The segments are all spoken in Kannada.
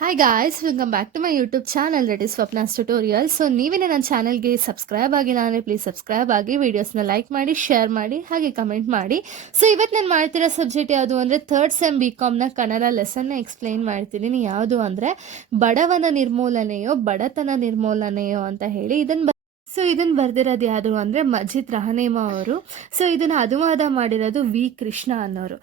Hi guys, welcome back to my YouTube channel that is Swapna's tutorial. So ನೀವೇನೇ ನನ್ನ ಚಾನಲ್ಗೆ ಸಬ್ಸ್ಕ್ರೈಬ್ ಆಗಿಲ್ಲ ಅಂದರೆ ಪ್ಲೀಸ್ ಸಬ್ಸ್ಕ್ರೈಬ್ ಆಗಿ, ವೀಡಿಯೋಸ್ನ ಲೈಕ್ ಮಾಡಿ, ಶೇರ್ ಮಾಡಿ, ಹಾಗೆ ಕಮೆಂಟ್ ಮಾಡಿ. ಸೊ ಇವತ್ತು ನಾನು ಮಾಡ್ತಿರೋ ಸಬ್ಜೆಕ್ಟ್ ಯಾವುದು ಅಂದರೆ ಥರ್ಡ್ ಸೆಮ್ BComನ ಕನ್ನಡ ಲೆಸನ್ನ ಎಕ್ಸ್ಪ್ಲೈನ್ ಮಾಡ್ತಿದ್ದೀನಿ. ಯಾವುದು ಅಂದರೆ ಬಡತನ ನಿರ್ಮೂಲನೆಯೋ ಅಂತ ಹೇಳಿ ಇದನ್ನು ಬರ್ದಿರೋದು ಯಾವುದು ಅಂದರೆ ಮಜಿದ್ ರಹನೇಮಾ ಅವರು. ಸೊ ಇದನ್ನು ಅನುವಾದ ಮಾಡಿರೋದು ಕೃಷ್ಣ ಅನ್ನೋರು.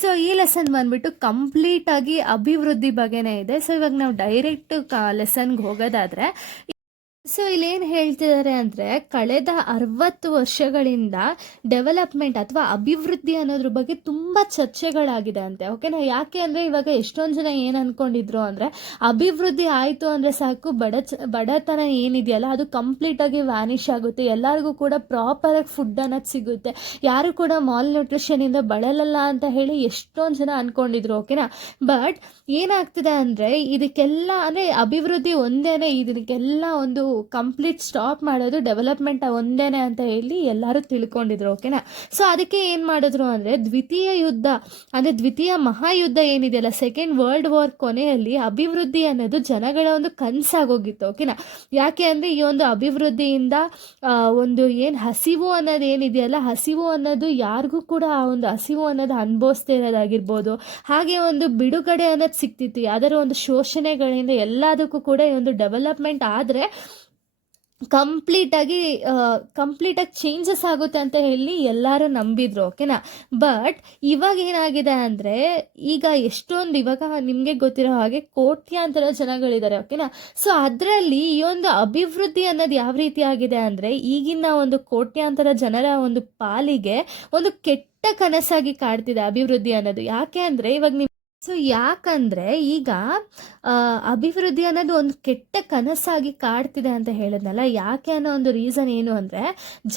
ಸೊ ಈ ಲೆಸನ್ ಬಂದ್ಬಿಟ್ಟು ಕಂಪ್ಲೀಟಾಗಿ ಅಭಿವೃದ್ಧಿ ಬಗ್ಗೆನೇ ಇದೆ. ಸೊ ಇವಾಗ ನಾವು ಡೈರೆಕ್ಟ್ ಲೆಸನ್ಗೆ ಹೋಗೋದಾದರೆ, ಸೊ ಇಲ್ಲೇನು ಹೇಳ್ತಿದ್ದಾರೆ ಅಂದರೆ, ಕಳೆದ 60 ವರ್ಷಗಳಿಂದ ಡೆವಲಪ್ಮೆಂಟ್ ಅಥವಾ ಅಭಿವೃದ್ಧಿ ಅನ್ನೋದ್ರ ಬಗ್ಗೆ ತುಂಬ ಚರ್ಚೆಗಳಾಗಿದೆ ಅಂತೆ. ಓಕೆನಾ? ಯಾಕೆ ಅಂದರೆ ಇವಾಗ ಎಷ್ಟೊಂದು ಜನ ಏನು ಅಂದ್ಕೊಂಡಿದ್ರು ಅಂದರೆ, ಅಭಿವೃದ್ಧಿ ಆಯಿತು ಅಂದರೆ ಸಾಕು, ಬಡತನ ಏನಿದೆಯಲ್ಲ ಅದು ಕಂಪ್ಲೀಟಾಗಿ ವ್ಯಾನಿಷ್ ಆಗುತ್ತೆ, ಎಲ್ಲರಿಗೂ ಕೂಡ ಪ್ರಾಪರಾಗಿ ಫುಡ್ ಅನ್ನೋದು ಸಿಗುತ್ತೆ, ಯಾರು ಕೂಡ ಮಾಲ್ ನ್ಯೂಟ್ರಿಷನಿಂದ ಬಳಲಲ್ಲ ಅಂತ ಹೇಳಿ ಎಷ್ಟೊಂದು ಜನ ಅಂದ್ಕೊಂಡಿದ್ರು. ಓಕೆನಾ? ಬಟ್ ಏನಾಗ್ತಿದೆ ಅಂದರೆ, ಇದಕ್ಕೆಲ್ಲ ಅಂದರೆ ಅಭಿವೃದ್ಧಿ ಒಂದೇನೆ, ಇದಕ್ಕೆಲ್ಲ ಒಂದು ಕಂಪ್ಲೀಟ್ ಸ್ಟಾಪ್ ಮಾಡೋದು ಡೆವಲಪ್ಮೆಂಟ್ ಒಂದೇನೆ ಅಂತ ಹೇಳಿ ಎಲ್ಲರೂ ತಿಳ್ಕೊಂಡಿದ್ರು. ಓಕೆನಾ? ಸೊ ಅದಕ್ಕೆ ಏನು ಮಾಡಿದ್ರು ಅಂದರೆ, ದ್ವಿತೀಯ ಮಹಾಯುದ್ಧ ಏನಿದೆಯಲ್ಲ, ಸೆಕೆಂಡ್ ವರ್ಲ್ಡ್ ವಾರ್ ಕೊನೆಯಲ್ಲಿ ಅಭಿವೃದ್ಧಿ ಅನ್ನೋದು ಜನಗಳ ಒಂದು ಕನಸಾಗೋಗಿತ್ತು. ಓಕೆನಾ? ಯಾಕೆ ಅಂದರೆ ಈ ಒಂದು ಅಭಿವೃದ್ಧಿಯಿಂದ ಒಂದು ಏನು ಹಸಿವು ಅನ್ನೋದು ಏನಿದೆಯಲ್ಲ, ಹಸಿವು ಅನ್ನೋದು ಯಾರಿಗೂ ಕೂಡ ಆ ಒಂದು ಹಸಿವು ಅನ್ನೋದು ಅನುಭವಿಸ್ತಾ ಇರೋದಾಗಿರ್ಬೋದು, ಹಾಗೆ ಒಂದು ಬಿಡುಗಡೆ ಅನ್ನೋದು ಸಿಗ್ತಿತ್ತು ಯಾವ್ದಾರ ಒಂದು ಶೋಷಣೆಗಳಿಂದ. ಎಲ್ಲದಕ್ಕೂ ಕೂಡ ಈ ಒಂದು ಡೆವಲಪ್ಮೆಂಟ್ ಆದರೆ ಕಂಪ್ಲೀಟಾಗಿ ಚೇಂಜಸ್ ಆಗುತ್ತೆ ಅಂತ ಹೇಳಿ ಎಲ್ಲರೂ ನಂಬಿದ್ರು. ಓಕೆನಾ? ಬಟ್ ಇವಾಗ ಏನಾಗಿದೆ ಅಂದರೆ, ಈಗ ಇವಾಗ ನಿಮಗೆ ಗೊತ್ತಿರೋ ಹಾಗೆ ಕೋಟ್ಯಾಂತರ ಜನಗಳಿದ್ದಾರೆ. ಓಕೆನಾ? ಸೊ ಅದರಲ್ಲಿ ಈ ಒಂದು ಅಭಿವೃದ್ಧಿ ಅನ್ನೋದು ಯಾವ ರೀತಿ ಆಗಿದೆ ಅಂದರೆ, ಈಗಿನ ಒಂದು ಕೋಟ್ಯಾಂತರ ಜನರ ಒಂದು ಪಾಲಿಗೆ ಒಂದು ಕೆಟ್ಟ ಕನಸಾಗಿ ಕಾಡ್ತಿದೆ ಅಭಿವೃದ್ಧಿ ಅನ್ನೋದು. ಯಾಕೆ ಅಂದರೆ ಯಾಕಂದರೆ ಈಗ ಅಭಿವೃದ್ಧಿ ಅನ್ನೋದು ಒಂದು ಕೆಟ್ಟ ಕನಸಾಗಿ ಕಾಡ್ತಿದೆ ಅಂತ ಹೇಳಿದ್ನಲ್ಲ. ಯಾಕೆ ಅನ್ನೋ ಒಂದು ರೀಸನ್ ಏನು ಅಂದರೆ,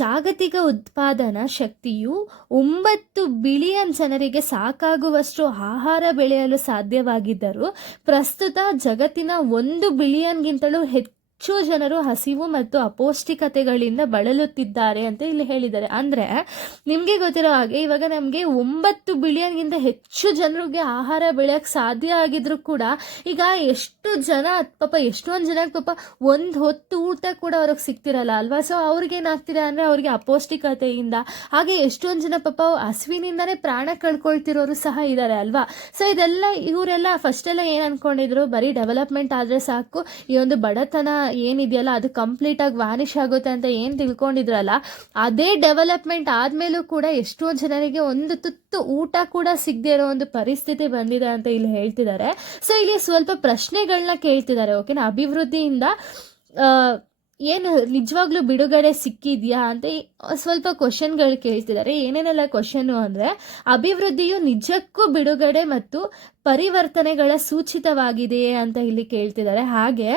ಜಾಗತಿಕ ಉತ್ಪಾದನಾ ಶಕ್ತಿಯು 9 ಬಿಲಿಯನ್ ಜನರಿಗೆ ಸಾಕಾಗುವಷ್ಟು ಆಹಾರ ಬೆಳೆಯಲು ಸಾಧ್ಯವಾಗಿದ್ದರೂ ಪ್ರಸ್ತುತ ಜಗತ್ತಿನ 1 ಬಿಲಿಯನ್ಗಿಂತಲೂ ಹೆಚ್ಚು ಜನರು ಹಸಿವು ಮತ್ತು ಅಪೌಷ್ಟಿಕತೆಗಳಿಂದ ಬಳಲುತ್ತಿದ್ದಾರೆ ಅಂತ ಇಲ್ಲಿ ಹೇಳಿದ್ದಾರೆ. ಅಂದರೆ ನಿಮಗೆ ಗೊತ್ತಿರೋ ಹಾಗೆ ಇವಾಗ ನಮಗೆ 9 ಬಿಲಿಯನ್ಗಿಂತ ಹೆಚ್ಚು ಜನರಿಗೆ ಆಹಾರ ಬೆಳೆಯೋಕ್ಕೆ ಸಾಧ್ಯ ಆಗಿದ್ರು ಕೂಡ ಈಗ ಎಷ್ಟೊಂದು ಜನಕ್ಕೆ ಪಾಪ ಒಂದು ಹೊತ್ತು ಊಟ ಕೂಡ ಅವ್ರಿಗೆ ಸಿಗ್ತಿರಲ್ಲ ಅಲ್ವಾ. ಸೊ ಅವ್ರಿಗೇನಾಗ್ತಿದೆ ಅಂದರೆ, ಅವ್ರಿಗೆ ಅಪೌಷ್ಟಿಕತೆಯಿಂದ, ಹಾಗೆ ಎಷ್ಟೊಂದು ಜನ ಪಾಪ ಹಸಿವಿನಿಂದನೇ ಪ್ರಾಣ ಕಳ್ಕೊಳ್ತಿರೋರು ಸಹ ಇದ್ದಾರೆ ಅಲ್ವಾ. ಸೊ ಇವರೆಲ್ಲ ಫಸ್ಟೆಲ್ಲ ಏನು ಅಂದ್ಕೊಂಡಿದ್ರು, ಬರೀ ಡೆವಲಪ್ಮೆಂಟ್ ಆದರೆ ಸಾಕು, ಈ ಒಂದು ಬಡತನ ಏನಿದೆಯಲ್ಲ ಅದು ಕಂಪ್ಲೀಟಾಗಿ ವ್ಯಾನಿಷ್ ಆಗುತ್ತೆ ಅಂತ ಏನು ತಿಳ್ಕೊಂಡಿದ್ರಲ್ಲ, ಅದೇ ಡೆವಲಪ್ಮೆಂಟ್ ಆದಮೇಲೂ ಕೂಡ ಎಷ್ಟೊಂದು ಜನರಿಗೆ ಒಂದು ತುತ್ತು ಊಟ ಕೂಡ ಸಿಗದೇ ಇರೋ ಒಂದು ಪರಿಸ್ಥಿತಿ ಬಂದಿದೆ ಅಂತ ಇಲ್ಲಿ ಹೇಳ್ತಿದ್ದಾರೆ. ಸೊ ಇಲ್ಲಿ ಸ್ವಲ್ಪ ಪ್ರಶ್ನೆಗಳನ್ನ ಕೇಳ್ತಿದ್ದಾರೆ. ಓಕೆನಾ? ಅಭಿವೃದ್ಧಿಯಿಂದ ಏನು ನಿಜವಾಗ್ಲೂ ಬಿಡುಗಡೆ ಸಿಕ್ಕಿದೆಯಾ ಅಂತ ಸ್ವಲ್ಪ ಕ್ವಶನ್ಗಳು ಕೇಳ್ತಿದ್ದಾರೆ. ಏನೇನೆಲ್ಲ ಕ್ವಶನ್ನು ಅಂದರೆ, ಅಭಿವೃದ್ಧಿಯು ನಿಜಕ್ಕೂ ಬಿಡುಗಡೆ ಮತ್ತು ಪರಿವರ್ತನೆಗಳ ಸೂಚಿತವಾಗಿದೆಯೇ ಅಂತ ಇಲ್ಲಿ ಕೇಳ್ತಿದ್ದಾರೆ. ಹಾಗೆ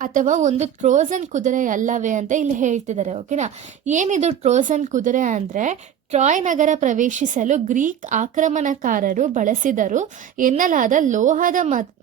ಅಥವಾ ಒಂದು ಟ್ರೋಜನ್ ಕುದುರೆ ಅಲ್ಲವೇ ಅಂತ ಇಲ್ಲಿ ಹೇಳ್ತಿದ್ದಾರೆ. ಓಕೆನಾ? ಏನಿದು ಟ್ರೋಜನ್ ಕುದುರೆ ಅಂದರೆ, ಟ್ರಾಯ್ ನಗರ ಪ್ರವೇಶಿಸಲು ಗ್ರೀಕ್ ಆಕ್ರಮಣಕಾರರು ಬಳಸಿದರು ಎನ್ನಲಾದ ಲೋಹದ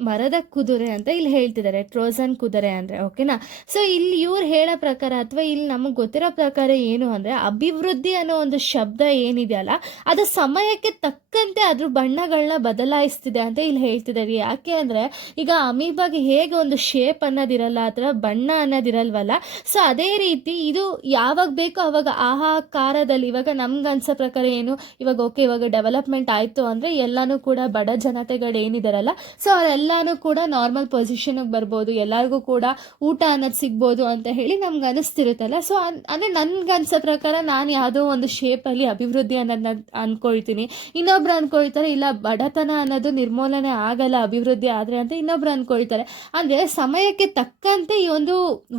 ಮರದ ಕುದುರೆ ಅಂತ ಇಲ್ಲಿ ಹೇಳ್ತಿದ್ದಾರೆ, ಟ್ರೋಜನ್ ಕುದುರೆ ಅಂದರೆ. ಓಕೆನಾ? ಸೊ ಇಲ್ಲಿ ಇವ್ರು ಹೇಳೋ ಪ್ರಕಾರ, ಅಥವಾ ಇಲ್ಲಿ ನಮಗೆ ಗೊತ್ತಿರೋ ಪ್ರಕಾರ ಏನು ಅಂದರೆ, ಅಭಿವೃದ್ಧಿ ಅನ್ನೋ ಒಂದು ಶಬ್ದ ಏನಿದೆಯಲ್ಲ ಅದು ಸಮಯಕ್ಕೆ ತಕ್ಕಂತೆ ಅದ್ರ ಬಣ್ಣಗಳನ್ನ ಬದಲಾಯಿಸ್ತಿದೆ ಅಂತ ಇಲ್ಲಿ ಹೇಳ್ತಿದ್ದಾರೆ. ಯಾಕೆ ಅಂದರೆ, ಈಗ ಅಮೀಬಾಗೆ ಹೇಗೆ ಒಂದು ಶೇಪ್ ಅನ್ನೋದಿರಲ್ಲ, ಆ ಥರ ಬಣ್ಣ ಅನ್ನೋದಿರಲ್ವಲ್ಲ. ಸೊ ಅದೇ ರೀತಿ ಇದು ಯಾವಾಗ ಬೇಕೋ ಅವಾಗ ಆಹಾಕಾರದಲ್ಲಿ, ಇವಾಗ ನಮ್ಗೆ ಅನ್ಸೋ ಪ್ರಕಾರ ಏನು, ಇವಾಗ ಡೆವಲಪ್ಮೆಂಟ್ ಆಯಿತು ಅಂದರೆ ಎಲ್ಲನೂ ಕೂಡ ಬಡ ಜನತೆಗಳು ಏನಿದಾರಲ್ಲ, ಸೊ ಅವರೆಲ್ಲನೂ ಕೂಡ ನಾರ್ಮಲ್ ಪೊಸಿಷನ್ಗೆ ಬರ್ಬೋದು, ಎಲ್ಲರಿಗೂ ಕೂಡ ಊಟ ಅನ್ನೋದು ಸಿಗ್ಬೋದು ಅಂತ ಹೇಳಿ ನಮ್ಗೆ ಅನಿಸ್ತಿರುತ್ತಲ್ಲ. ಸೊ ಅಂದರೆ ನನ್ಗೆ ಅನ್ಸೋ ಪ್ರಕಾರ ನಾನು ಯಾವುದೋ ಒಂದು ಶೇಪಲ್ಲಿ ಅಭಿವೃದ್ಧಿ ಅನ್ನೋದನ್ನ ಅಂದ್ಕೊಳ್ತೀನಿ, ಇನ್ನೊಬ್ರು ಅಂದ್ಕೊಳ್ತಾರೆ ಇಲ್ಲ ಬಡತನ ಅನ್ನೋದು ನಿರ್ಮೂಲನೆ ಆಗಲ್ಲ ಅಭಿವೃದ್ಧಿ ಆದರೆ ಅಂತ ಇನ್ನೊಬ್ರು ಅಂದ್ಕೊಳ್ತಾರೆ. ಅಂದರೆ ಸಮಯಕ್ಕೆ ತಕ್ಕಂತೆ ಈ ಒಂದು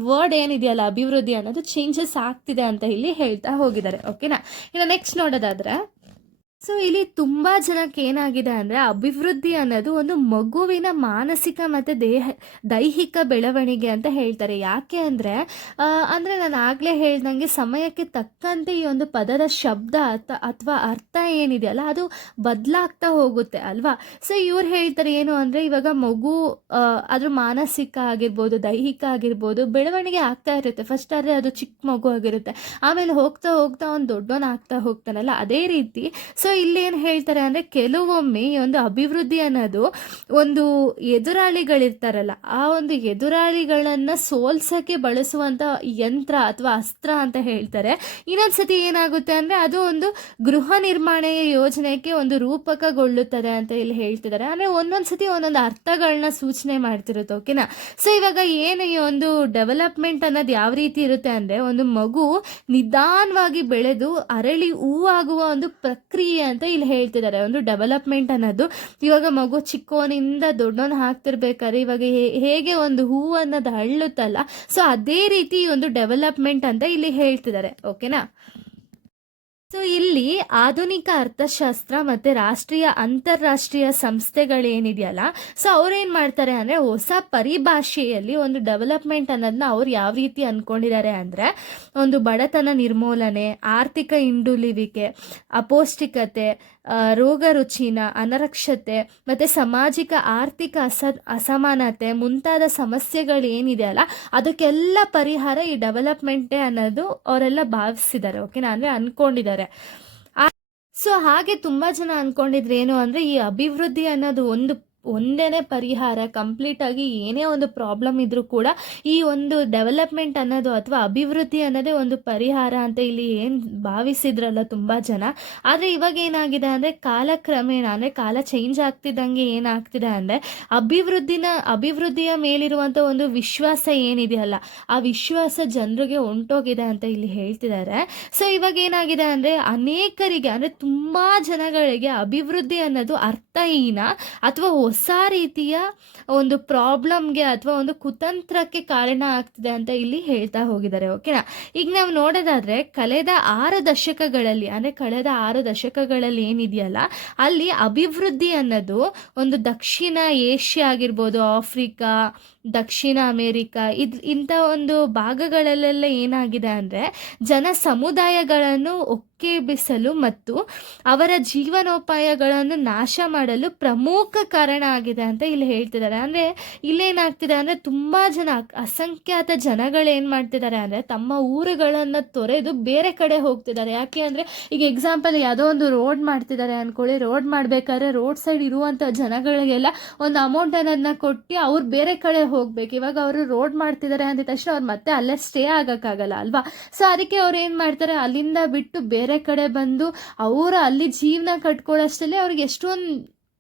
ವರ್ಡ್ ಏನಿದೆಯಲ್ಲ ಅಭಿವೃದ್ಧಿ ಅನ್ನೋದು ಚೇಂಜಸ್ ಆಗ್ತಿದೆ ಅಂತ ಇಲ್ಲಿ ಹೇಳ್ತಾ ಹೋಗಿದ್ದಾರೆ. ಓಕೆನಾ? ಇನ್ನು ನೆಕ್ಸ್ಟ್ ನೋಡೋದಾದ್ರೆ, ಸೊ ಇಲ್ಲಿ ತುಂಬ ಜನಕ್ಕೆ ಏನಾಗಿದೆ ಅಂದರೆ, ಅಭಿವೃದ್ಧಿ ಅನ್ನೋದು ಒಂದು ಮಗುವಿನ ಮಾನಸಿಕ ಮತ್ತು ದೈಹಿಕ ಬೆಳವಣಿಗೆ ಅಂತ ಹೇಳ್ತಾರೆ. ಯಾಕೆ ಅಂದರೆ ನಾನು ಆಗಲೇ ಹೇಳ್ದಂಗೆ ಸಮಯಕ್ಕೆ ತಕ್ಕಂತೆ ಈ ಒಂದು ಪದದ ಶಬ್ದ ಅಥವಾ ಅರ್ಥ ಏನಿದೆಯಲ್ಲ ಅದು ಬದಲಾಗ್ತಾ ಹೋಗುತ್ತೆ ಅಲ್ವಾ. ಸೊ ಇವ್ರು ಹೇಳ್ತಾರೆ ಏನು ಅಂದರೆ, ಇವಾಗ ಮಗು ಅದ್ರ ಮಾನಸಿಕ ಆಗಿರ್ಬೋದು, ದೈಹಿಕ ಆಗಿರ್ಬೋದು ಬೆಳವಣಿಗೆ ಆಗ್ತಾ ಇರುತ್ತೆ. ಫಸ್ಟ್ ಆದರೆ ಅದು ಚಿಕ್ಕ ಮಗು ಆಗಿರುತ್ತೆ, ಆಮೇಲೆ ಹೋಗ್ತಾ ಹೋಗ್ತಾ ಅವ್ನು ದೊಡ್ಡವನಾಗ್ತಾ ಹೋಗ್ತಾನಲ್ಲ, ಅದೇ ರೀತಿ. ಸೊ ಇಲ್ಲಿ ಏನು ಹೇಳ್ತಾರೆ ಅಂದರೆ ಕೆಲವೊಮ್ಮೆ ಈ ಒಂದು ಅಭಿವೃದ್ಧಿ ಅನ್ನೋದು ಒಂದು ಎದುರಾಳಿಗಳಿರ್ತಾರಲ್ಲ, ಆ ಒಂದು ಎದುರಾಳಿಗಳನ್ನು ಸೋಲ್ಸೋಕ್ಕೆ ಬಳಸುವಂಥ ಯಂತ್ರ ಅಥವಾ ಅಸ್ತ್ರ ಅಂತ ಹೇಳ್ತಾರೆ. ಇನ್ನೊಂದ್ಸತಿ ಏನಾಗುತ್ತೆ ಅಂದರೆ ಅದು ಒಂದು ಗೃಹ ನಿರ್ಮಾಣ ಯೋಜನೆಗೆ ಒಂದು ರೂಪಕಗೊಳ್ಳುತ್ತದೆ ಅಂತ ಇಲ್ಲಿ ಹೇಳ್ತಿದ್ದಾರೆ. ಅಂದರೆ ಒಂದೊಂದ್ಸತಿ ಒಂದೊಂದು ಅರ್ಥಗಳನ್ನ ಸೂಚನೆ ಮಾಡ್ತಿರುತ್ತೆ. ಓಕೆನಾ. ಸೊ ಇವಾಗ ಏನು ಈ ಒಂದು ಡೆವಲಪ್ಮೆಂಟ್ ಅನ್ನೋದು ಯಾವ ರೀತಿ ಇರುತ್ತೆ ಅಂದರೆ, ಒಂದು ಮಗು ನಿಧಾನವಾಗಿ ಬೆಳೆದು ಅರಳಿ ಹೂವಾಗುವ ಒಂದು ಪ್ರಕ್ರಿಯೆ ಅಂತ ಇಲ್ಲಿ ಹೇಳ್ತಿದ್ದಾರೆ. ಒಂದು ಡೆವಲಪ್ಮೆಂಟ್ ಅನ್ನೋದು ಇವಾಗ ಮಗು ಚಿಕ್ಕವನಿಂದ ದೊಡ್ಡವನು ಹಾಕ್ತಿರ್ಬೇಕಾದ್ರೆ ಇವಾಗ ಹೇಗೆ ಒಂದು ಹೂವು ಅನ್ನೋದು ಅರಳುತ್ತಲ್ಲ, ಸೊ ಅದೇ ರೀತಿ ಒಂದು ಡೆವಲಪ್ಮೆಂಟ್ ಅಂತ ಇಲ್ಲಿ ಹೇಳ್ತಿದ್ದಾರೆ. ಓಕೆನಾ. ಸೊ ಇಲ್ಲಿ ಆಧುನಿಕ ಅರ್ಥಶಾಸ್ತ್ರ ಮತ್ತು ರಾಷ್ಟ್ರೀಯ ಅಂತಾರಾಷ್ಟ್ರೀಯ ಸಂಸ್ಥೆಗಳೇನಿದೆಯಲ್ಲ, ಸೊ ಅವ್ರೇನು ಮಾಡ್ತಾರೆ ಅಂದರೆ ಹೊಸ ಪರಿಭಾಷೆಯಲ್ಲಿ ಒಂದು ಡೆವಲಪ್ಮೆಂಟ್ ಅನ್ನೋದನ್ನ ಅವ್ರು ಯಾವ ರೀತಿ ಅಂದ್ಕೊಂಡಿದ್ದಾರೆ ಅಂದರೆ, ಒಂದು ಬಡತನ ನಿರ್ಮೂಲನೆ, ಆರ್ಥಿಕ ಹಿಂದುಳಿವಿಕೆ, ಅಪೌಷ್ಟಿಕತೆ, ರೋಗ ರುಜಿನ, ಅನಕ್ಷರತೆ ಮತ್ತು ಸಾಮಾಜಿಕ ಆರ್ಥಿಕ ಅಸಮಾನತೆ ಮುಂತಾದ ಸಮಸ್ಯೆಗಳೇನಿದೆಯಲ್ಲ ಅದಕ್ಕೆಲ್ಲ ಪರಿಹಾರ ಈ ಡೆವಲಪ್ಮೆಂಟೇ ಅನ್ನೋದು ಅವರೆಲ್ಲ ಭಾವಿಸಿದ್ದಾರೆ. ಓಕೆನಾ. ಅಂದರೆ ಅಂದ್ಕೊಂಡಿದ್ದಾರೆ. ಸೊ ಹಾಗೆ ತುಂಬ ಜನ ಅಂದ್ಕೊಂಡಿದ್ರೆ ಏನು ಅಂದರೆ, ಈ ಅಭಿವೃದ್ಧಿ ಅನ್ನೋದು ಒಂದೇ ಪರಿಹಾರ, ಕಂಪ್ಲೀಟಾಗಿ ಏನೇ ಒಂದು ಪ್ರಾಬ್ಲಮ್ ಇದ್ರೂ ಕೂಡ ಈ ಒಂದು ಡೆವಲಪ್ಮೆಂಟ್ ಅನ್ನೋದು ಅಥವಾ ಅಭಿವೃದ್ಧಿ ಅನ್ನೋದೇ ಒಂದು ಪರಿಹಾರ ಅಂತ ಇಲ್ಲಿ ಏನು ಭಾವಿಸಿದ್ರಲ್ಲ ತುಂಬ ಜನ. ಆದರೆ ಇವಾಗ ಏನಾಗಿದೆ ಅಂದರೆ ಕಾಲಕ್ರಮೇಣ, ಅಂದರೆ ಕಾಲ ಚೇಂಜ್ ಆಗ್ತಿದ್ದಂಗೆ ಏನಾಗ್ತಿದೆ ಅಂದರೆ ಅಭಿವೃದ್ಧಿಯ ಮೇಲಿರುವಂಥ ಒಂದು ವಿಶ್ವಾಸ ಏನಿದೆಯಲ್ಲ, ಆ ವಿಶ್ವಾಸ ಜನರಿಗೆ ಹೊಂಟೋಗಿದೆ ಅಂತ ಇಲ್ಲಿ ಹೇಳ್ತಿದ್ದಾರೆ. ಸೊ ಇವಾಗ ಏನಾಗಿದೆ ಅಂದರೆ ಅನೇಕರಿಗೆ, ಅಂದರೆ ತುಂಬ ಜನಗಳಿಗೆ ಅಭಿವೃದ್ಧಿ ಅನ್ನೋದು ಅರ್ಥಹೀನ ಅಥವಾ ಹೊಸ ರೀತಿಯ ಒಂದು ಪ್ರಾಬ್ಲಮ್ಗೆ ಅಥವಾ ಒಂದು ಕುತಂತ್ರಕ್ಕೆ ಕಾರಣ ಆಗ್ತಿದೆ ಅಂತ ಇಲ್ಲಿ ಹೇಳ್ತಾ ಹೋಗಿದ್ದಾರೆ. ಓಕೆನಾ. ಈಗ ನಾವು ನೋಡೋದಾದರೆ ಕಳೆದ 6 ದಶಕಗಳಲ್ಲಿ ಏನಿದೆಯಲ್ಲ ಅಲ್ಲಿ ಅಭಿವೃದ್ಧಿ ಅನ್ನೋದು ಒಂದು ದಕ್ಷಿಣ ಏಷ್ಯಾ ಆಗಿರ್ಬೋದು, ಆಫ್ರಿಕಾ, ದಕ್ಷಿಣ ಅಮೇರಿಕಾ, ಇಂಥ ಒಂದು ಭಾಗಗಳಲ್ಲೆಲ್ಲ ಏನಾಗಿದೆ ಅಂದರೆ ಜನ ಸಮುದಾಯಗಳನ್ನು ಒಕ್ಕೆಬ್ಬಿಸಲು ಮತ್ತು ಅವರ ಜೀವನೋಪಾಯಗಳನ್ನು ನಾಶ ಮಾಡಲು ಪ್ರಮುಖ ಕಾರಣ ಆಗಿದೆ ಅಂತ ಇಲ್ಲಿ ಹೇಳ್ತಿದ್ದಾರೆ. ಅಂದರೆ ಇಲ್ಲೇನಾಗ್ತಿದೆ ಅಂದರೆ ತುಂಬ ಜನ, ಅಸಂಖ್ಯಾತ ಜನಗಳೇನು ಮಾಡ್ತಿದ್ದಾರೆ ಅಂದರೆ ತಮ್ಮ ಊರುಗಳನ್ನು ತೊರೆದು ಬೇರೆ ಕಡೆ ಹೋಗ್ತಿದ್ದಾರೆ. ಯಾಕೆ ಅಂದರೆ ಈಗ ಎಕ್ಸಾಂಪಲ್ ಯಾವುದೋ ಒಂದು ರೋಡ್ ಮಾಡ್ತಿದ್ದಾರೆ ಅಂದ್ಕೊಳ್ಳಿ, ರೋಡ್ ಮಾಡಬೇಕಾದ್ರೆ ರೋಡ್ ಸೈಡ್ ಇರುವಂಥ ಜನಗಳಿಗೆಲ್ಲ ಒಂದು ಅಮೌಂಟ್ ಅನ್ನೋದನ್ನ ಕೊಟ್ಟು ಅವ್ರು ಬೇರೆ ಕಡೆ ಹೋಗ್ಬೇಕು. ಇವಾಗ ಅವರು ರೋಡ್ ಮಾಡ್ತಿದ್ದಾರೆ ಅಂದ ತಕ್ಷಣ ಅವ್ರು ಮತ್ತೆ ಅಲ್ಲೇ ಸ್ಟೇ ಆಗೋಕ್ಕಾಗಲ್ಲ ಅಲ್ವಾ. ಸೊ ಅದಕ್ಕೆ ಅವ್ರು ಏನು ಮಾಡ್ತಾರೆ, ಅಲ್ಲಿಂದ ಬಿಟ್ಟು ಬೇರೆ ಕಡೆ ಬಂದು ಅವರು ಅಲ್ಲಿ ಜೀವನ ಕಟ್ಕೊಳ್ಳೋಷ್ಟರಲ್ಲಿ ಅವ್ರಿಗೆ ಎಷ್ಟೊಂದು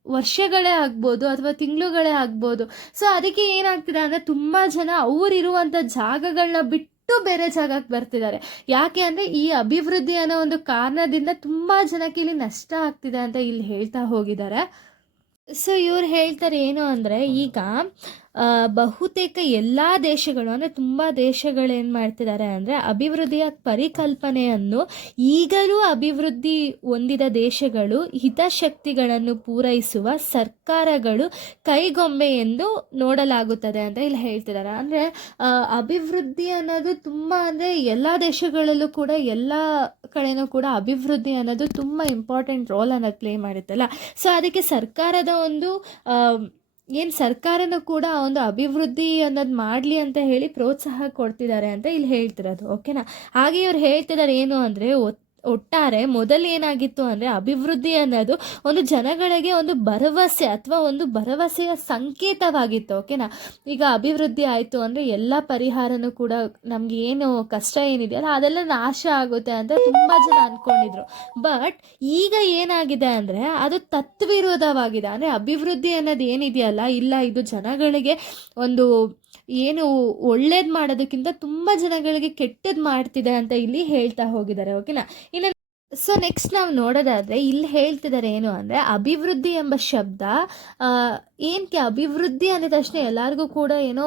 ವರ್ಷಗಳೇ ಆಗ್ಬೋದು ಅಥವಾ ತಿಂಗಳುಗಳೇ ಆಗ್ಬೋದು. ಸೊ ಅದಕ್ಕೆ ಏನಾಗ್ತಿದೆ ಅಂದರೆ ತುಂಬ ಜನ ಅವರಿರುವಂಥ ಜಾಗಗಳನ್ನ ಬಿಟ್ಟು ಬೇರೆ ಜಾಗಕ್ಕೆ ಬರ್ತಿದ್ದಾರೆ. ಯಾಕೆ ಅಂದರೆ ಈ ಅಭಿವೃದ್ಧಿ ಅನ್ನೋ ಒಂದು ಕಾರಣದಿಂದ ತುಂಬ ಜನಕ್ಕೆ ಇಲ್ಲಿ ನಷ್ಟ ಆಗ್ತಿದೆ ಅಂತ ಇಲ್ಲಿ ಹೇಳ್ತಾ ಹೋಗಿದ್ದಾರೆ. ಸೊ ಇವ್ರು ಹೇಳ್ತಾರೆ ಏನು ಅಂದರೆ, ಈಗ ಬಹುತೇಕ ಎಲ್ಲ ದೇಶಗಳು, ಅಂದರೆ ತುಂಬ ದೇಶಗಳೇನು ಮಾಡ್ತಿದ್ದಾರೆ ಅಂದರೆ ಅಭಿವೃದ್ಧಿಯ ಪರಿಕಲ್ಪನೆಯನ್ನು ಈಗಲೂ ಅಭಿವೃದ್ಧಿ ಹೊಂದಿದ ದೇಶಗಳು ಹಿತಾಸಕ್ತಿಗಳನ್ನು ಪೂರೈಸುವ ಸರ್ಕಾರಗಳು ಕೈಗೊಂಬೆ ಎಂದು ನೋಡಲಾಗುತ್ತದೆ ಅಂತ ಇಲ್ಲಿ ಹೇಳ್ತಿದ್ದಾರೆ. ಅಂದರೆ ಅಭಿವೃದ್ಧಿ ಅನ್ನೋದು ತುಂಬ, ಅಂದರೆ ಎಲ್ಲ ದೇಶಗಳಲ್ಲೂ ಕೂಡ ಎಲ್ಲ ಕಡೆನೂ ಕೂಡ ಅಭಿವೃದ್ಧಿ ಅನ್ನೋದು ತುಂಬ ಇಂಪಾರ್ಟೆಂಟ್ ರೋಲ್ ಅನ್ನೋದು ಪ್ಲೇ ಮಾಡುತ್ತಲ್ಲ. ಸೊ ಅದಕ್ಕೆ ಸರ್ಕಾರದ ಒಂದು ಸರ್ಕಾರನೂ ಕೂಡ ಒಂದು ಅಭಿವೃದ್ಧಿ ಅನ್ನೋದು ಮಾಡಲಿ ಅಂತ ಹೇಳಿ ಪ್ರೋತ್ಸಾಹ ಕೊಡ್ತಿದ್ದಾರೆ ಅಂತ ಇಲ್ಲಿ ಹೇಳ್ತಿರೋದು. ಓಕೆನಾ. ಹಾಗೆ ಇವ್ರು ಹೇಳ್ತಿದ್ದಾರೆ ಏನು ಅಂದರೆ, ಒಟ್ಟಾರೆ ಮೊದಲು ಏನಾಗಿತ್ತು ಅಂದರೆ ಅಭಿವೃದ್ಧಿ ಅನ್ನೋದು ಒಂದು ಜನಗಳಿಗೆ ಒಂದು ಭರವಸೆ ಅಥವಾ ಒಂದು ಭರವಸೆಯ ಸಂಕೇತವಾಗಿತ್ತು. ಓಕೆನಾ. ಈಗ ಅಭಿವೃದ್ಧಿ ಆಯಿತು ಅಂದರೆ ಎಲ್ಲ ಪರಿಹಾರನೂ ಕೂಡ ನಮಗೆ ಏನು ಕಷ್ಟ ಏನಿದೆಯಲ್ಲ ಅದೆಲ್ಲ ನಾಶ ಆಗುತ್ತೆ ಅಂತ ತುಂಬ ಜನ ಅಂದ್ಕೊಂಡಿದ್ರು. ಬಟ್ ಈಗ ಏನಾಗಿದೆ ಅಂದರೆ ಅದು ತತ್ವಿರೋಧವಾಗಿದೆ. ಅಂದರೆ ಅಭಿವೃದ್ಧಿ ಅನ್ನೋದು ಏನಿದೆಯಲ್ಲ, ಇಲ್ಲ ಇದು ಜನಗಳಿಗೆ ಒಂದು ಏನು ಒಳ್ಳೇದು ಮಾಡೋದಕ್ಕಿಂತ ತುಂಬ ಜನಗಳಿಗೆ ಕೆಟ್ಟದ್ದು ಮಾಡ್ತಿದೆ ಅಂತ ಇಲ್ಲಿ ಹೇಳ್ತಾ ಹೋಗಿದ್ದಾರೆ. ಓಕೆನಾ. ಇನ್ನು ಸೊ ನೆಕ್ಸ್ಟ್ ನಾವು ನೋಡೋದಾದರೆ ಇಲ್ಲಿ ಹೇಳ್ತಿದ್ದಾರೆ ಏನು ಅಂದರೆ, ಅಭಿವೃದ್ಧಿ ಎಂಬ ಶಬ್ದ ಏನಕ್ಕೆ ಅಭಿವೃದ್ಧಿ ಅಂದ ತಕ್ಷಣ ಎಲ್ಲರಿಗೂ ಕೂಡ ಏನೋ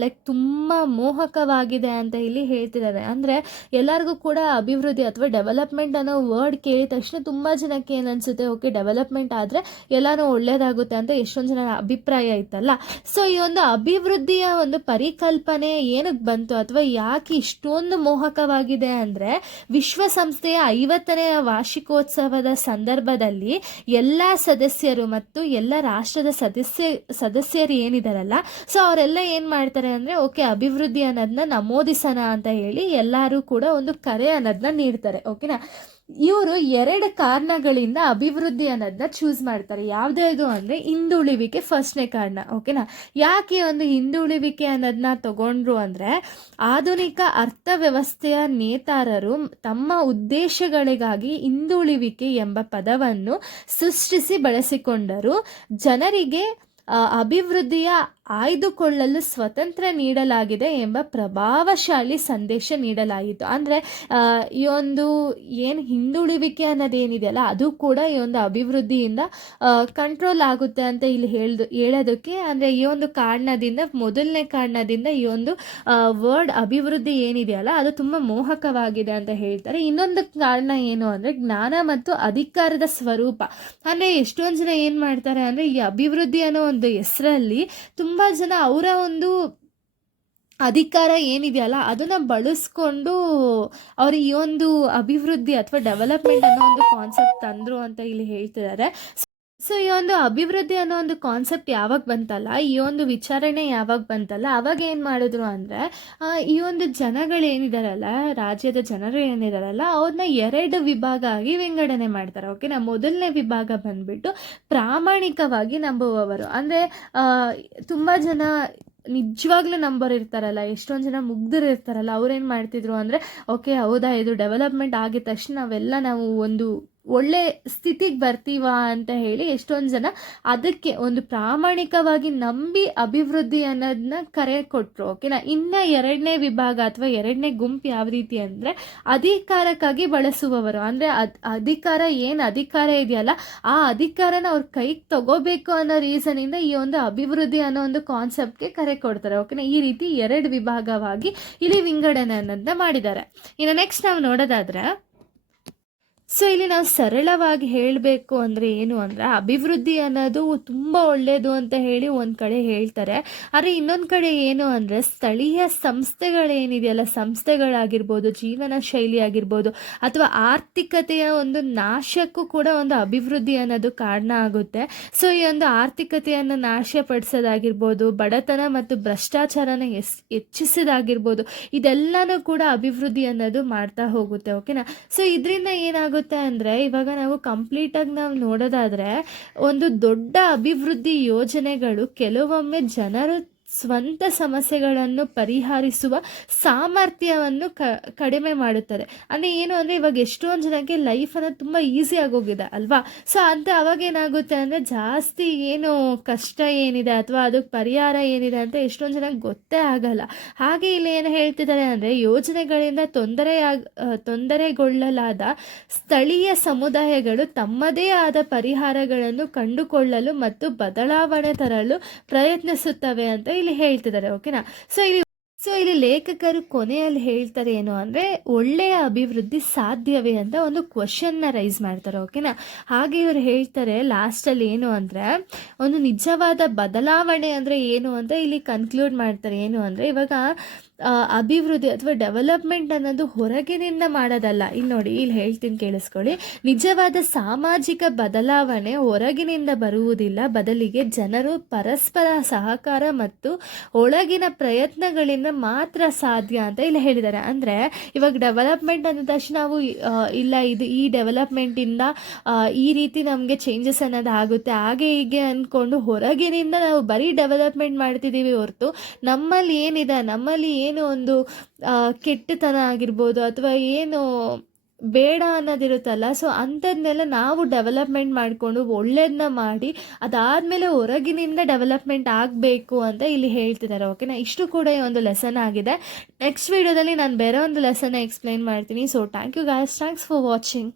ಲೈಕ್ ತುಂಬ ಮೋಹಕವಾಗಿದೆ ಅಂತ ಇಲ್ಲಿ ಹೇಳ್ತಿದ್ದಾರೆ. ಅಂದರೆ ಎಲ್ಲರಿಗೂ ಕೂಡ ಅಭಿವೃದ್ಧಿ ಅಥವಾ ಡೆವಲಪ್ಮೆಂಟ್ ಅನ್ನೋ ವರ್ಡ್ ಕೇಳಿದ ತಕ್ಷಣ ತುಂಬ ಜನಕ್ಕೆ ಏನು ಅನಿಸುತ್ತೆ, ಓಕೆ ಡೆವಲಪ್ಮೆಂಟ್ ಆದರೆ ಎಲ್ಲನೂ ಒಳ್ಳೆಯದಾಗುತ್ತೆ ಅಂತ ಎಷ್ಟೊಂದು ಜನ ಅಭಿಪ್ರಾಯ ಇತ್ತಲ್ಲ. ಸೊ ಈ ಒಂದು ಅಭಿವೃದ್ಧಿಯ ಒಂದು ಪರಿಕಲ್ಪನೆ ಏನಕ್ಕೆ ಬಂತು ಅಥವಾ ಯಾಕೆ ಇಷ್ಟೊಂದು ಮೋಹಕವಾಗಿದೆ ಅಂದರೆ, ವಿಶ್ವಸಂಸ್ಥೆಯ 50ನೇ ವಾರ್ಷಿಕೋತ್ಸವದ ಸಂದರ್ಭದಲ್ಲಿ ಎಲ್ಲ ಸದಸ್ಯರು ಮತ್ತು ಎಲ್ಲ ರಾಷ್ಟ್ರದ ಸದಸ್ಯರು ಏನಿದಾರಲ್ಲ, ಸೊ ಅವರೆಲ್ಲ ಏನು ಮಾಡ್ತಾರೆ ಅಂದರೆ ಓಕೆ ಅಭಿವೃದ್ಧಿ ಅನ್ನೋದನ್ನ ನಮೂದಿಸೋಣ ಅಂತ ಹೇಳಿ ಎಲ್ಲರೂ ಕೂಡ ಒಂದು ಕರೆ ಅನ್ನೋದನ್ನ ನೀಡ್ತಾರೆ. ಓಕೆನಾ. ಇವರು 2 ಕಾರಣಗಳಿಂದ ಅಭಿವೃದ್ಧಿ ಅನ್ನೋದನ್ನ ಚೂಸ್ ಮಾಡ್ತಾರೆ. ಯಾವುದ್ಯಾವುದು ಅಂದರೆ ಹಿಂದುಳಿವಿಕೆ ಫಸ್ಟ್ನೇ ಕಾರಣ, ಓಕೆನಾ. ಯಾಕೆ ಒಂದು ಹಿಂದುಳಿವಿಕೆ ಅನ್ನೋದನ್ನ ತಗೊಂಡ್ರು ಅಂದರೆ, ಆಧುನಿಕ ಅರ್ಥವ್ಯವಸ್ಥೆಯ ನೇತಾರರು ತಮ್ಮ ಉದ್ದೇಶಗಳಿಗಾಗಿ ಹಿಂದುಳಿವಿಕೆ ಎಂಬ ಪದವನ್ನು ಸೃಷ್ಟಿಸಿ ಬಳಸಿಕೊಂಡರು. ಜನರಿಗೆ ಅಭಿವೃದ್ಧಿಯ ಆಯ್ದುಕೊಳ್ಳಲು ಸ್ವತಂತ್ರ ನೀಡಲಾಗಿದೆ ಎಂಬ ಪ್ರಭಾವಶಾಲಿ ಸಂದೇಶ ನೀಡಲಾಯಿತು. ಅಂದರೆ ಈ ಒಂದು ಏನು ಹಿಂದುಳಿವಿಕೆ ಅನ್ನೋದೇನಿದೆಯಲ್ಲ, ಅದು ಕೂಡ ಈ ಒಂದು ಅಭಿವೃದ್ಧಿಯಿಂದ ಕಂಟ್ರೋಲ್ ಆಗುತ್ತೆ ಅಂತ ಇಲ್ಲಿ ಹೇಳೋದಕ್ಕೆ, ಅಂದರೆ ಈ ಒಂದು ಕಾರಣದಿಂದ, ಮೊದಲನೇ ಕಾರಣದಿಂದ ಈ ಒಂದು ವರ್ಡ್ ಅಭಿವೃದ್ಧಿ ಏನಿದೆಯಲ್ಲ ಅದು ತುಂಬ ಮೋಹಕವಾಗಿದೆ ಅಂತ ಹೇಳ್ತಾರೆ. ಇನ್ನೊಂದು ಕಾರಣ ಏನು ಅಂದರೆ ಜ್ಞಾನ ಮತ್ತು ಅಧಿಕಾರದ ಸ್ವರೂಪ. ಅಂದರೆ ಎಷ್ಟೊಂದು ಜನ ಏನು ಮಾಡ್ತಾರೆ ಅಂದರೆ, ಈ ಅಭಿವೃದ್ಧಿ ಅನ್ನೋ ಒಂದು ಹೆಸರಲ್ಲಿ ತುಂಬ ಜನ ಅವರ ಒಂದು ಅಧಿಕಾರ ಏನಿದೆಯಲ್ಲ ಅದನ್ನು ಬಳಸ್ಕೊಂಡು ಅವರು ಈ ಒಂದು ಅಭಿವೃದ್ಧಿ ಅಥವಾ ಡೆವಲಪ್ಮೆಂಟ್ ಅನ್ನೋ ಒಂದು ಕಾನ್ಸೆಪ್ಟ್ ತಂದರು ಅಂತ ಇಲ್ಲಿ ಹೇಳ್ತಿದ್ದಾರೆ. ಸೊ ಈ ಒಂದು ಅಭಿವೃದ್ಧಿ ಅನ್ನೋ ಒಂದು ಕಾನ್ಸೆಪ್ಟ್ ಯಾವಾಗ ಬಂತಲ್ಲ, ಈ ಒಂದು ವಿಚಾರಣೆ ಯಾವಾಗ ಬಂತಲ್ಲ, ಅವಾಗ ಏನು ಮಾಡಿದ್ರು ಅಂದರೆ, ಈ ಒಂದು ಜನಗಳೇನಿದಾರಲ್ಲ, ರಾಜ್ಯದ ಜನರು ಏನಿದಾರಲ್ಲ, ಅವ್ರನ್ನ 2 ವಿಭಾಗ ಆಗಿ ವಿಂಗಡಣೆ ಮಾಡ್ತಾರೆ, ಓಕೆನಾ. ಮೊದಲನೇ ವಿಭಾಗ ಬಂದ್ಬಿಟ್ಟು ಪ್ರಾಮಾಣಿಕವಾಗಿ ನಂಬುವವರು. ಅಂದರೆ ತುಂಬ ಜನ ನಿಜವಾಗ್ಲೂ ನಂಬರ್ ಇರ್ತಾರಲ್ಲ, ಎಷ್ಟೊಂದು ಜನ ಮುಗ್ಧರು ಇರ್ತಾರಲ್ಲ, ಅವ್ರೇನು ಮಾಡ್ತಿದ್ರು ಅಂದರೆ, ಓಕೆ ಹೌದಾ, ಇದು ಡೆವಲಪ್ಮೆಂಟ್ ಆಗಿದ ತಕ್ಷಣ ನಾವು ಒಂದು ಒಳ್ಳೆ ಸ್ಥಿತಿಗೆ ಬರ್ತೀವ ಅಂತ ಹೇಳಿ ಎಷ್ಟೊಂದು ಜನ ಅದಕ್ಕೆ ಒಂದು ಪ್ರಾಮಾಣಿಕವಾಗಿ ನಂಬಿ ಅಭಿವೃದ್ಧಿ ಅನ್ನೋದನ್ನ ಕರೆ ಕೊಟ್ಟರು, ಓಕೆನಾ. ಇನ್ನು 2ನೇ ವಿಭಾಗ ಅಥವಾ 2ನೇ ಗುಂಪು ಯಾವ ರೀತಿ ಅಂದರೆ ಅಧಿಕಾರಕ್ಕಾಗಿ ಬಳಸುವವರು. ಅಂದರೆ ಅಧಿಕಾರ ಇದೆಯಲ್ಲ, ಆ ಅಧಿಕಾರನ ಅವ್ರ ಕೈಗೆ ತಗೋಬೇಕು ಅನ್ನೋ ರೀಸನಿಂದ ಈ ಒಂದು ಅಭಿವೃದ್ಧಿ ಅನ್ನೋ ಒಂದು ಕಾನ್ಸೆಪ್ಟ್ಗೆ ಕರೆ ಕೊಡ್ತಾರೆ, ಓಕೆನಾ. ಈ ರೀತಿ 2 ವಿಭಾಗವಾಗಿ ಇಲ್ಲಿ ವಿಂಗಡಣೆ ಅನ್ನೋದನ್ನ ಮಾಡಿದ್ದಾರೆ. ಇನ್ನು ನೆಕ್ಸ್ಟ್ ನಾವು ನೋಡೋದಾದ್ರೆ, ಸೊ ಇಲ್ಲಿ ನಾವು ಸರಳವಾಗಿ ಹೇಳಬೇಕು ಅಂದರೆ ಏನು ಅಂದರೆ, ಅಭಿವೃದ್ಧಿ ಅನ್ನೋದು ತುಂಬ ಒಳ್ಳೆಯದು ಅಂತ ಹೇಳಿ ಒಂದು ಕಡೆ ಹೇಳ್ತಾರೆ. ಆದರೆ ಇನ್ನೊಂದು ಕಡೆ ಏನು ಅಂದರೆ, ಸ್ಥಳೀಯ ಸಂಸ್ಥೆಗಳೇನಿದೆಯಲ್ಲ, ಸಂಸ್ಥೆಗಳಾಗಿರ್ಬೋದು, ಜೀವನ ಶೈಲಿ ಆಗಿರ್ಬೋದು, ಅಥವಾ ಆರ್ಥಿಕತೆಯ ಒಂದು ನಾಶಕ್ಕೂ ಕೂಡ ಒಂದು ಅಭಿವೃದ್ಧಿ ಅನ್ನೋದು ಕಾರಣ ಆಗುತ್ತೆ. ಸೊ ಈ ಒಂದು ಆರ್ಥಿಕತೆಯನ್ನು ನಾಶಪಡಿಸೋದಾಗಿರ್ಬೋದು, ಬಡತನ ಮತ್ತು ಭ್ರಷ್ಟಾಚಾರನ ಹೆಚ್ಚಿಸೋದಾಗಿರ್ಬೋದು, ಇದೆಲ್ಲನೂ ಕೂಡ ಅಭಿವೃದ್ಧಿ ಅನ್ನೋದು ಮಾಡ್ತಾ ಹೋಗುತ್ತೆ, ಓಕೆನಾ. ಸೊ ಇದರಿಂದ ಏನಾಗುತ್ತೆ ಅಂದರೆ, ಇವಾಗ ನಾವು ಕಂಪ್ಲೀಟಾಗಿ ನಾವು ನೋಡೋದಾದರೆ, ಒಂದು ದೊಡ್ಡ ಅಭಿವೃದ್ಧಿ ಯೋಜನೆಗಳು ಕೆಲವೊಮ್ಮೆ ಜನರು ಸ್ವಂತ ಸಮಸ್ಯೆಗಳನ್ನು ಪರಿಹರಿಸುವ ಸಾಮರ್ಥ್ಯವನ್ನು ಕಡಿಮೆ ಮಾಡುತ್ತದೆ. ಅಂದರೆ ಏನು ಅಂದರೆ, ಇವಾಗ ಎಷ್ಟೊಂದು ಜನಕ್ಕೆ ಲೈಫ್ ಅನ್ನೋದು ತುಂಬ ಈಸಿ ಆಗೋಗಿದೆ ಅಲ್ವಾ. ಸೊ ಅಂತ ಅವಾಗ ಏನಾಗುತ್ತೆ ಅಂದರೆ, ಜಾಸ್ತಿ ಏನು ಕಷ್ಟ ಏನಿದೆ ಅಥವಾ ಅದಕ್ಕೆ ಪರಿಹಾರ ಏನಿದೆ ಅಂತ ಎಷ್ಟೊಂದು ಜನಕ್ಕೆ ಗೊತ್ತೇ ಆಗಲ್ಲ. ಹಾಗೆ ಇಲ್ಲಿ ಏನು ಹೇಳ್ತಿದ್ದಾರೆ ಅಂದರೆ, ಯೋಜನೆಗಳಿಂದ ತೊಂದರೆಗೊಳ್ಳಲಾದ ಸ್ಥಳೀಯ ಸಮುದಾಯಗಳು ತಮ್ಮದೇ ಆದ ಪರಿಹಾರಗಳನ್ನು ಕಂಡುಕೊಳ್ಳಲು ಮತ್ತು ಬದಲಾವಣೆ ತರಲು ಪ್ರಯತ್ನಿಸುತ್ತವೆ ಅಂತ ಇಲ್ಲಿ ಹೇಳ್ತಿದ್ದಾರೆ, ಓಕೆನಾ. ಸೊ ಇಲ್ಲಿ ಲೇಖಕರು ಕೊನೆಯಲ್ಲಿ ಹೇಳ್ತಾರೆ ಏನು ಅಂದರೆ, ಒಳ್ಳೆಯ ಅಭಿವೃದ್ಧಿ ಸಾಧ್ಯವೇ ಅಂತ ಒಂದು ಕ್ವಶನ್ನ ರೈಸ್ ಮಾಡ್ತಾರೆ, ಓಕೆನಾ. ಹಾಗೆ ಇವರು ಹೇಳ್ತಾರೆ ಲಾಸ್ಟಲ್ಲಿ ಏನು ಅಂದರೆ, ಒಂದು ನಿಜವಾದ ಬದಲಾವಣೆ ಅಂದರೆ ಏನು ಅಂತ ಇಲ್ಲಿ ಕನ್ಕ್ಲೂಡ್ ಮಾಡ್ತಾರೆ. ಏನು ಅಂದರೆ, ಇವಾಗ ಅಭಿವೃದ್ಧಿ ಅಥವಾ ಡೆವಲಪ್ಮೆಂಟ್ ಅನ್ನೋದು ಹೊರಗಿನಿಂದ ಮಾಡೋದಲ್ಲ. ಇಲ್ಲಿ ನೋಡಿ, ಇಲ್ಲಿ ಹೇಳ್ತೀನಿ ಕೇಳಿಸ್ಕೊಳ್ಳಿ. ನಿಜವಾದ ಸಾಮಾಜಿಕ ಬದಲಾವಣೆ ಹೊರಗಿನಿಂದ ಬರುವುದಿಲ್ಲ, ಬದಲಿಗೆ ಜನರು ಪರಸ್ಪರ ಸಹಕಾರ ಮತ್ತು ಒಳಗಿನ ಪ್ರಯತ್ನಗಳಿಂದ ಮಾತ್ರ ಸಾಧ್ಯ ಅಂತ ಇಲ್ಲಿ ಹೇಳಿದ್ದಾರೆ. ಅಂದರೆ ಇವಾಗ ಡೆವಲಪ್ಮೆಂಟ್ ಅಂದ ತಕ್ಷಣ ನಾವು ಇಲ್ಲ ಈ ಡೆವಲಪ್ಮೆಂಟಿಂದ ಈ ರೀತಿ ನಮಗೆ ಚೇಂಜಸ್ ಅನ್ನೋದು ಆಗುತ್ತೆ ಹಾಗೆ ಹೀಗೆ ಅಂದ್ಕೊಂಡು ಹೊರಗಿನಿಂದ ನಾವು ಬರೀ ಡೆವಲಪ್ಮೆಂಟ್ ಮಾಡ್ತಿದ್ದೀವಿ ಹೊರತು ನಮ್ಮಲ್ಲಿ ಏನಿದೆ, ನಮ್ಮಲ್ಲಿ ಏನು ಒಂದು ಕೆಟ್ಟತನ ಆಗಿರ್ಬೋದು ಅಥವಾ ಏನು ಬೇಡ ಅನ್ನೋದಿರುತ್ತಲ್ಲ, ಸೊ ಅಂಥದ್ನೆಲ್ಲ ನಾವು ಡೆವಲಪ್ಮೆಂಟ್ ಮಾಡಿಕೊಂಡು ಒಳ್ಳೇದನ್ನ ಮಾಡಿ ಅದಾದಮೇಲೆ ಹೊರಗಿನಿಂದ ಡೆವಲಪ್ಮೆಂಟ್ ಆಗಬೇಕು ಅಂತ ಇಲ್ಲಿ ಹೇಳ್ತಿದ್ದಾರೆ, ಓಕೆನಾ. ಇಷ್ಟು ಕೂಡ ಈ ಒಂದು ಲೆಸನ್ ಆಗಿದೆ. ನೆಕ್ಸ್ಟ್ ವಿಡಿಯೋದಲ್ಲಿ ನಾನು ಬೇರೆ ಒಂದು ಲೆಸನ್ನ ಎಕ್ಸ್ಪ್ಲೈನ್ ಮಾಡ್ತೀನಿ. So thank you guys, thanks for watching.